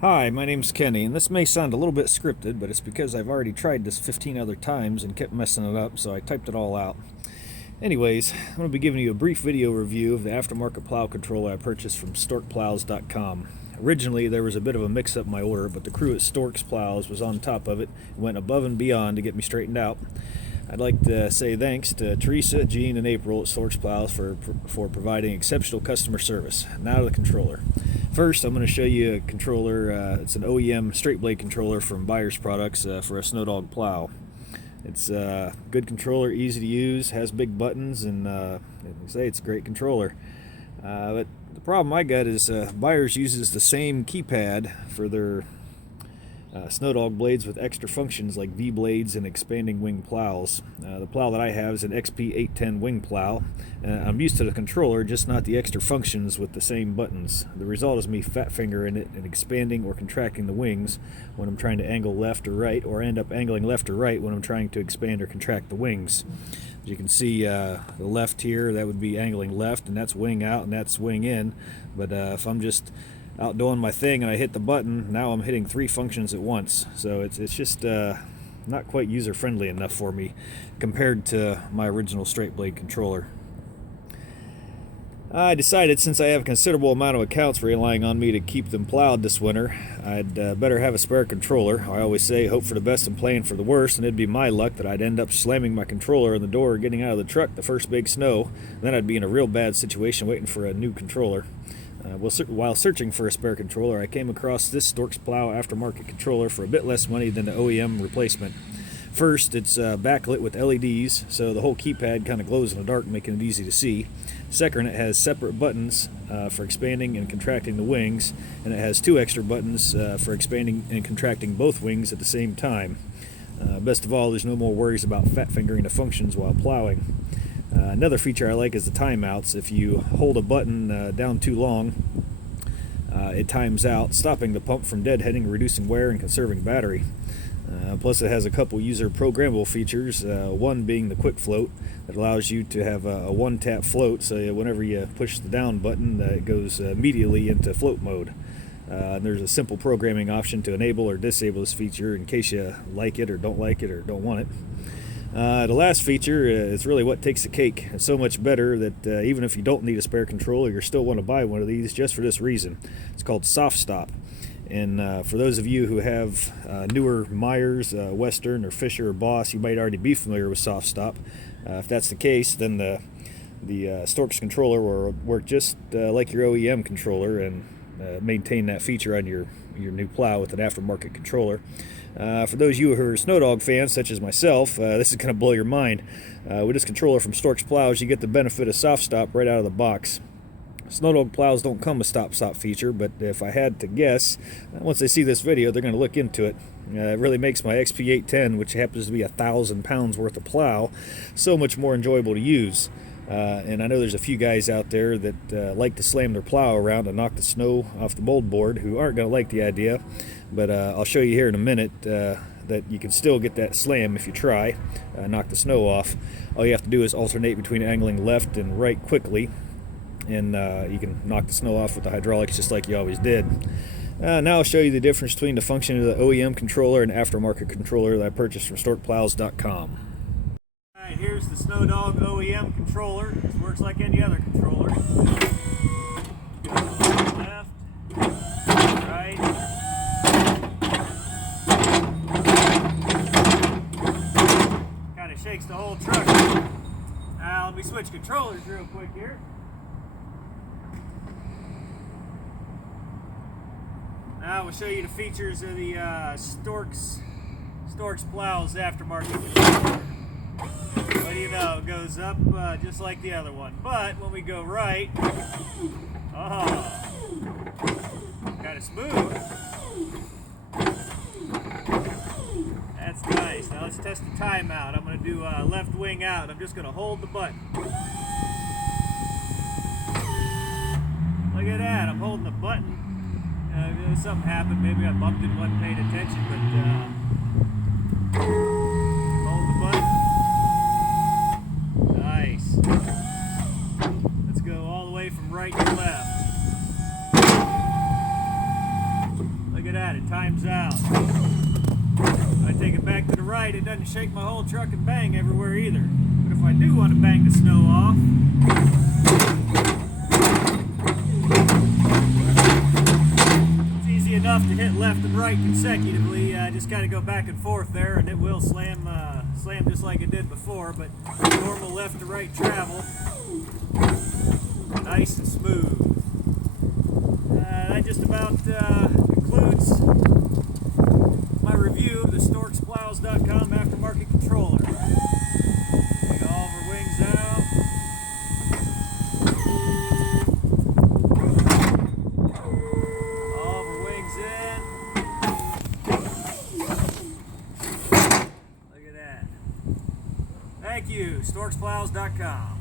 Hi, my name's Kenny, and this may sound a little bit scripted, but it's because I've already tried this 15 other times and kept messing it up, so I typed it all out. Anyways, I'm going to be giving you a brief video review of the aftermarket plow controller I purchased from storkplows.com. Originally, there was a bit of a mix-up in my order, but the crew at Storks Plows was on top of it and went above and beyond to get me straightened out. I'd like to say thanks to Teresa, Jean, and April at Storks Plows for providing exceptional customer service. Now to the controller. First, I'm going to show you a controller. It's an OEM straight blade controller from Buyers Products for a SnowDogg plow. It's a good controller, easy to use, has big buttons, and like I say, it's a great controller. But the problem I got is Buyers uses the same keypad for their SnowDogg blades with extra functions like V-blades and expanding wing plows. The plow that I have is an XP810 wing plow. I'm used to the controller, just not the extra functions with the same buttons. The result is me fat fingering it and expanding or contracting the wings when I'm trying to angle left or right, or end up angling left or right when I'm trying to expand or contract the wings. As you can see, the left here, that would be angling left, and that's wing out and that's wing in. But if I'm just out doing my thing and I hit the button, now I'm hitting three functions at once. So it's just not quite user friendly enough for me compared to my original straight blade controller. I decided, since I have a considerable amount of accounts relying on me to keep them plowed this winter, I'd better have a spare controller. I always say hope for the best and plan for the worst, and it'd be my luck that I'd end up slamming my controller in the door or getting out of the truck the first big snow. Then I'd be in a real bad situation waiting for a new controller. While searching for a spare controller, I came across this Storks Plow aftermarket controller for a bit less money than the OEM replacement. First, it's backlit with LEDs, so the whole keypad kind of glows in the dark, making it easy to see. Second, it has separate buttons for expanding and contracting the wings, and it has two extra buttons for expanding and contracting both wings at the same time. Best of all, there's no more worries about fat fingering the functions while plowing. Another feature I like is the timeouts. If you hold a button down too long, it times out, stopping the pump from deadheading, reducing wear, and conserving battery. Plus, it has a couple user programmable features, one being the quick float that allows you to have a one-tap float, so whenever you push the down button, it goes immediately into float mode. And there's a simple programming option to enable or disable this feature in case you like it or don't don't want it. The last feature is really what takes the cake. It's so much better that even if you don't need a spare controller, you still want to buy one of these just for this reason. It's called Soft Stop. And for those of you who have newer Myers, Western, or Fisher, or Boss, you might already be familiar with Soft Stop. If that's the case, then the Storks controller will work just like your OEM controller and maintain that feature on your new plow with an aftermarket controller. For those of you who are SnowDogg fans, such as myself, this is going to blow your mind. With this controller from Storks Plows, you get the benefit of Soft Stop right out of the box. SnowDogg plows don't come with stop feature, but if I had to guess, once they see this video, they're going to look into it. It really makes my XP810, which happens to be 1,000 pounds worth of plow, so much more enjoyable to use. And I know there's a few guys out there that like to slam their plow around and knock the snow off the mold board who aren't going to like the idea, but I'll show you here in a minute that you can still get that slam if you try, knock the snow off. All you have to do is alternate between angling left and right quickly, and you can knock the snow off with the hydraulics just like you always did. Now I'll show you the difference between the function of the OEM controller and aftermarket controller that I purchased from storkplows.com. Alright, here's the SnowDogg OEM controller. It works like any other controller. Go left, right. Kind of shakes the whole truck. Now let me switch controllers real quick here. Now we'll show you the features of the Storks Plows aftermarket controller. What do you know, it goes up just like the other one. But when we go right, oh, kind of smooth. That's nice. Now let's test the timeout. I'm going to do left wing out. I'm just going to hold the button. Look at that, I'm holding the button. Something happened, maybe I bumped it, wasn't paying attention, but hold the button. Nice. Let's go all the way from right to left. Look at that, it times out. If I take it back to the right, it doesn't shake my whole truck and bang everywhere either. But if I do want to bang the snow off, it's easy enough to hit left and right consecutively. I just got to go back and forth there, and it will slam just like it did before, but normal left to right travel. Nice and smooth. That just about concludes my review of the StorksPlows.com aftermarket controller. Take all of our wings out. All of our wings in. Look at that. Thank you, StorksPlows.com.